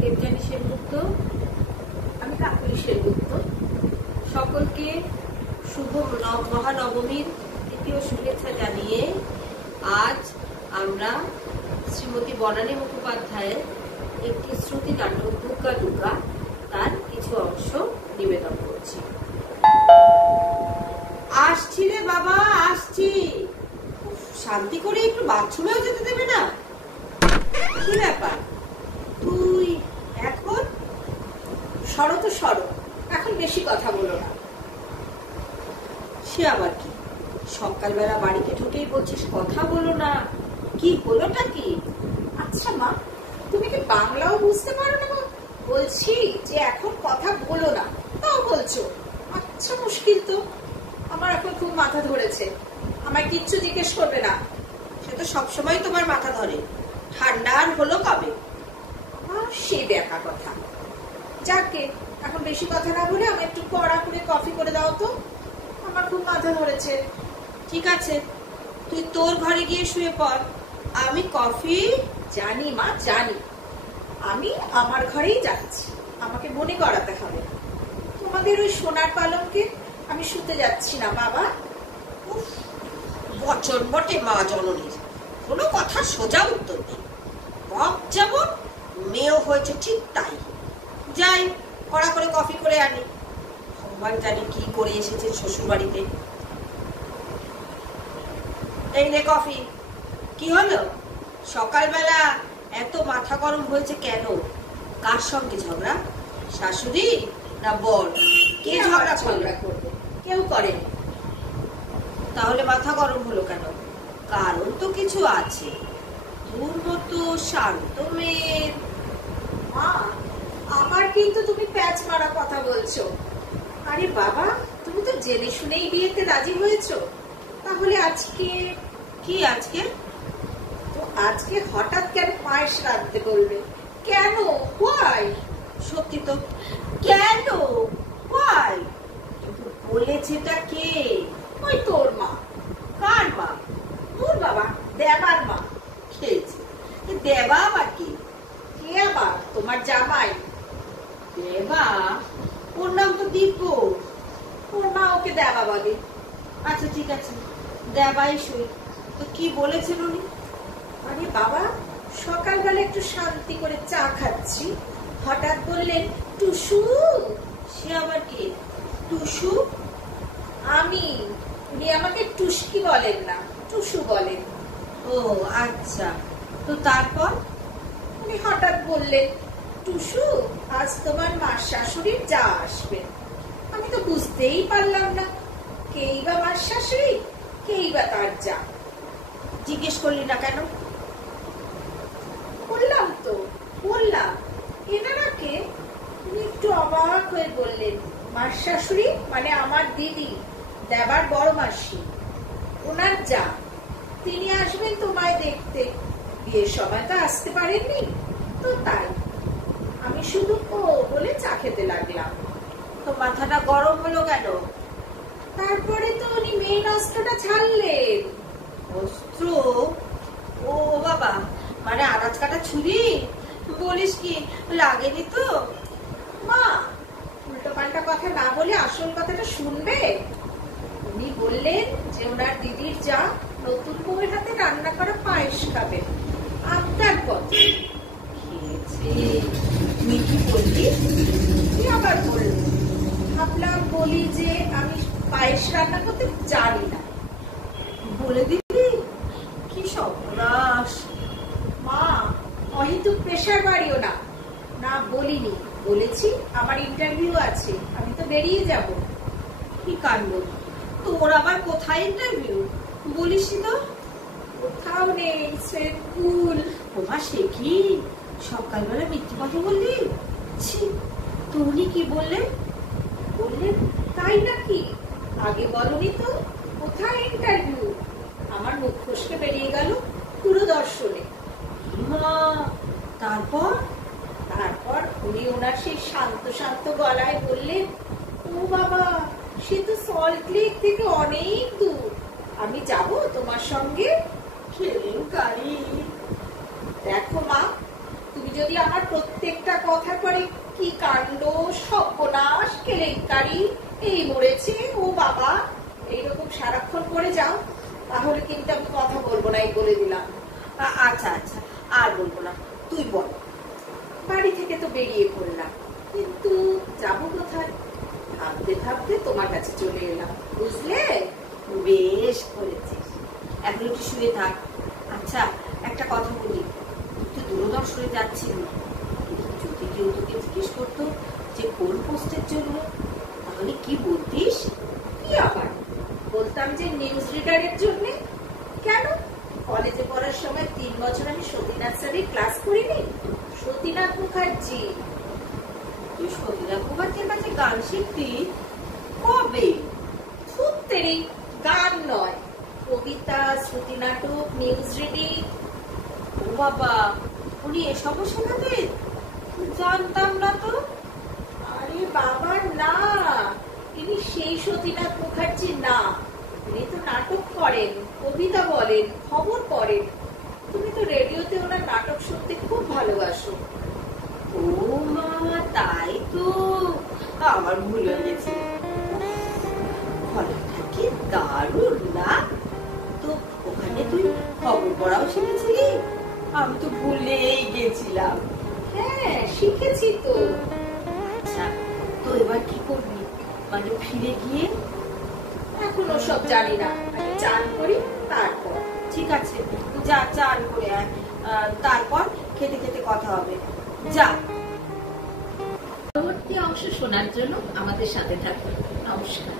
দেবযানী সেনগুপ্ত, আমি কাকুলি সেনগুপ্ত। সকলকে শুভ মহানবমীর তৃতীয় শুভেচ্ছা জানিয়ে আজ আমরা শ্রীমতী বনানী মুখোপাধ্যায়ের একটি শ্রুতি নাটক দুর্গা দুর্গা তার কিছু অংশ নিবেদন করছি। আসছি রে বাবা, আসছি। শান্তি করে একটু বাথরুমেও যেতে দেবে না? কি ব্যাপার, তুই এখন সরো তো সরো, এখন বেশি কথা বলো না। সে আবার কি, সকালবেলা বাড়িতে ঢুকেই বলছিস কথা বলো না, কি হলোটা কি? আচ্ছা মা, তুমি কি বাংলাও বুঝতে পারো না? বলছি যে এখন কথা বলো না, তাও বলছো। আচ্ছা মুশকিল তো, আমার এখন খুব মাথা ধরেছে। আমায় কিচ্ছু জিজ্ঞেস করবে না। সে তো সবসময় তোমার মাথা ধরে, ঠান্ডা আর হলো কবে? সে দেখা কথা। যাকে এখন বেশি কথা না বলে আমি একটু কড়া করে কফি করে দাও তো, আমার খুব মাথা ধরেছে। ঠিক আছে, তুই তোর ঘরে গিয়ে শুয়ে পড়, আমি কফি। জানি মা, জানি। আমি আমার ঘরেই যাচ্ছি, আমাকে মনে করাতে হবে। তোমাদের ওই সোনার পালঙ্কে আমি শুতে যাচ্ছি না বাবা। বচন বটে মা জননীর, কোনো কথা সোজা উত্তর নেই। বাপ যেমন, মেয়েও হয়েছে ঠিক তাই। যাই, কড়া করে কফি করে আনি। ভগবান জানি কি করে এসেছে শ্বশুর বাড়িতে। এই নে কফি। কি হলো, সকালবেলা এত মাথা গরম হয়েছে কেন? কার সঙ্গে ঝগড়া? শাশুড়ি না বর? কে ঝগড়া করবে? কেউ করেনি। তাহলে মাথা গরম হলো কেন? কারণ তো কিছু আছে। তোর মতো শান্ত মেয়ের। মা, আমার কিন্তু তুমি প্যাচ মারা কথা বলছো। আরে বাবা, তুমি তো জেনে শুনেই বিয়েতে রাজি হয়েছো, তাহলে আজকে কি? আজকে তো আজকে হঠাৎ কেন পায়েস রাঁধতে বলবে? কেন? হোয়াই? সত্যি তো, কেন? হোয়াই? বলেছেটা কে? ওই তোর মা। কার মা? তোর বাবা, দেবার মা। খেয়েছে। দেবা আবার কি? কে আবার? তোমার জামাই। দেবা? ওর নাম তো দীপ। ওর মা ওকে দেবা বলে। আচ্ছা ঠিক আছে, দেবাই সই। তো কি বলেছেন উনি? আরে বাবা, সকালবেলা একটু শান্তি করে চা খাচ্ছি, হঠাৎ বললেন টুসু। সে আবার কে? টুসু? আমি। উনি আমাকে টুসকি বলেন না, টুসু বলেন। ও আচ্ছা, তো তারপর? উনি হঠাৎ বললেন, টুসু আজ তোমার মার শাশুড়ির যা আসবে। আমি তো বুঝতেই পারলাম না, কেই বা মার শাশুড়ি, কেই বা তার যা। জিজ্ঞেস করলি না কেন? বললাম তো, বললাম। এনারা কে? উনি একটু অবাক হয়ে বললেন, মার শাশুড়ি মানে আমার দিদি, দেবার বড় মাসি, ওনার যা। তিনি আসবেন তোমায় দেখতে। বিয়ের সময় তো আসতে পারেননি, তো তাই আমি শুধু ও বলে চা খেতে লাগলাম। তো মাথাটা গরম হলো কেন? তারপরে তো উনি মেন অস্ত্রটা ছাড়লেন। অস্ত্র? ও বাবা, মানে আনাজ কাটা ছুরি? বলিস কি, লাগেনি তো? মা, উল্টো পাল্টা কথা না বলে আসল কথাটা শুনবে। উনি বললেন যে ওনার দিদির যা নতুন বউয়ের হাতে রান্না করা পায়েস খাবে, আবদার কত। খেয়েছে। তুই কি বললি? কি আবার বলল? ভাবলাম বলি যে আমি পায়েস রান্না করতে জানি না। বলে দিবি? কি সর্বনাশ। মা, অহেতুক প্রেশার বাড়িও না। না বলিনি, বলেছি আমার ইন্টারভিউ আছে, আমি তো বেরিয়ে যাব। কি কাণ্ড, তোর আবার কোথায় ইন্টারভিউ? বলিসই তো। কোথাও নেই, স্কুল। ওমা, সে কি সকালবেলা মিথ্যে কথা বললি? ছি, তো উনি কি বললেন? বললেন তাই নাকি? আগে বলনি তো, কোথায় ইন্টারভিউ? আমার মুখ ফসকে বেরিয়ে গেল দূরদর্শনে। তারপর? তারপর উনি ওনার সেই শান্ত শান্ত গলায় বললেন, ও বাবা, সে তো সল্ট লেক থেকে অনেক দূর, আমি যাব তোমার সঙ্গে। কেলেঙ্কারি। দেখো মা, তুমি যদি আমার প্রত্যেকটা কথার পরে কি কাণ্ড, সর্বনাশ, কেলেঙ্কারি, এই মরেছে, ও বাবা, এইরকম সারাক্ষণ করে যাও, তাহলে কিন্তু আমি কথা বলবো না, এই বলে দিলাম। আচ্ছা আচ্ছা, আর বলবো না, তুই বল। বাড়ি থেকে তো বেরিয়ে পড়লাম, কিন্তু যাবো কোথায় ভাবতে ভাবতে তোমার কাছে চলে এলাম, বুঝলে? বেশ করেছিস, এখন একটু শুয়ে থাক। আচ্ছা, একটা কথা বলি, তুই দূরদর্শনে যাচ্ছিস না, যদি কেউ তোকে জিজ্ঞেস করতো যে কোন পোস্টের জন্য, তাহলে কি বলতিস? কি আবার বলতাম যে নিউজ রিডারের জন্য। কেন? কলেজে পড়ার সময় 3 বছর আমি সতীনাথ স্যারের ক্লাস করিনি? সতীনাথ মুখার্জি। তুই সতীনাথ মুখার্জির কাছে গান শিখতি? কবে? সত্যি গান নয়, কবিতা, শ্রুতি নাটক, নিউজ রিডিং। ও বাবা, উনি এসবও শেখাতেন? জানতাম না তো। আরে বাবা না, ইনি সেই সতীনাথ মুখার্জি না। উনি তো নাটক করেন, কবিতা বলেন, খবর পড়েন। তুমি তো রেডিওতে ওনার নাটক শুনতে খুব ভালোবাসো। ও মা, তাই তো, আমার ভুল হয়ে গেছে। ফলটা কি দারুণ না? তো ওখানে তুই খবর পড়াও শিখেছিলি? আমি তো ভুলেই গেছিলাম। হ্যাঁ, শিখেছি তো। আচ্ছা, তো এবার কি করবি? মানে ফিরে গিয়ে? এখনো সব জানি না, আগে চান করি তারপর। ঠিক আছে, যা চান করে আয়, তারপর খেতে খেতে কথা হবে। যা। পরবর্তী অংশ শোনার জন্য আমাদের সাথে থাকুন। নমস্কার।